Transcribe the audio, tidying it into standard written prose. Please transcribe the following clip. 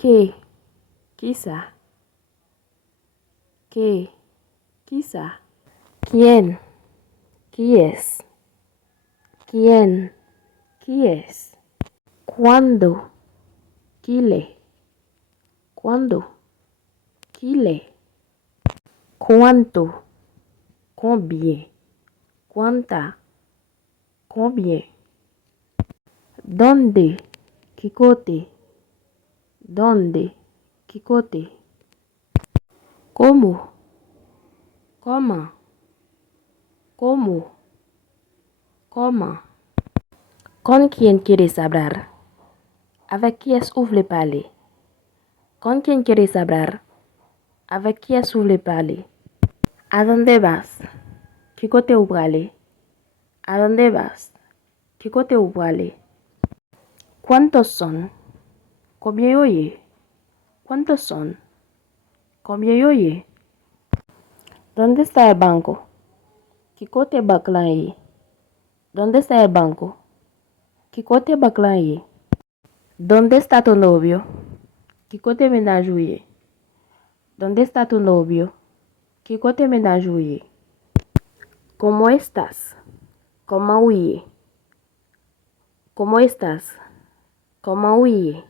¿Qué? Quizá. ¿Qué? Quizá. ¿Quién? ¿Qui es? ¿Quién? ¿Qui es? ¿Cuándo? ¿Quile? ¿Cuándo? ¿Quile? ¿Cuánto? Combien? ¿Cuánta? Combien? ¿Dónde? Quicote. ¿Dónde? Quicote. ¿Cómo? ¿Cómo? ¿Cómo? ¿Cómo? ¿Con quién quieres hablar? ¿Avec qui est-ce que vous voulez parler? ¿Con quién quieres hablar? ¿Avec qui est-ce que vous voulez parler? ¿A dónde vas? ¿Qué côté vous aller? ¿A dónde vas? ¿Qué côté vous aller? ¿Cuántos son? Combien oye? ¿Cuántos son? Combien oye? ¿Dónde está el banco? ¿Qué côté baclan? ¿Dónde está el banco? ¿Qué côté baclan? ¿Dónde está tu novio? ¿Qué côté ménage? ¿Dónde está tu novio? ¿Qué côté ménage? ¿Cómo estás? ¿Cómo huye? ¿Cómo estás? ¿Cómo huye?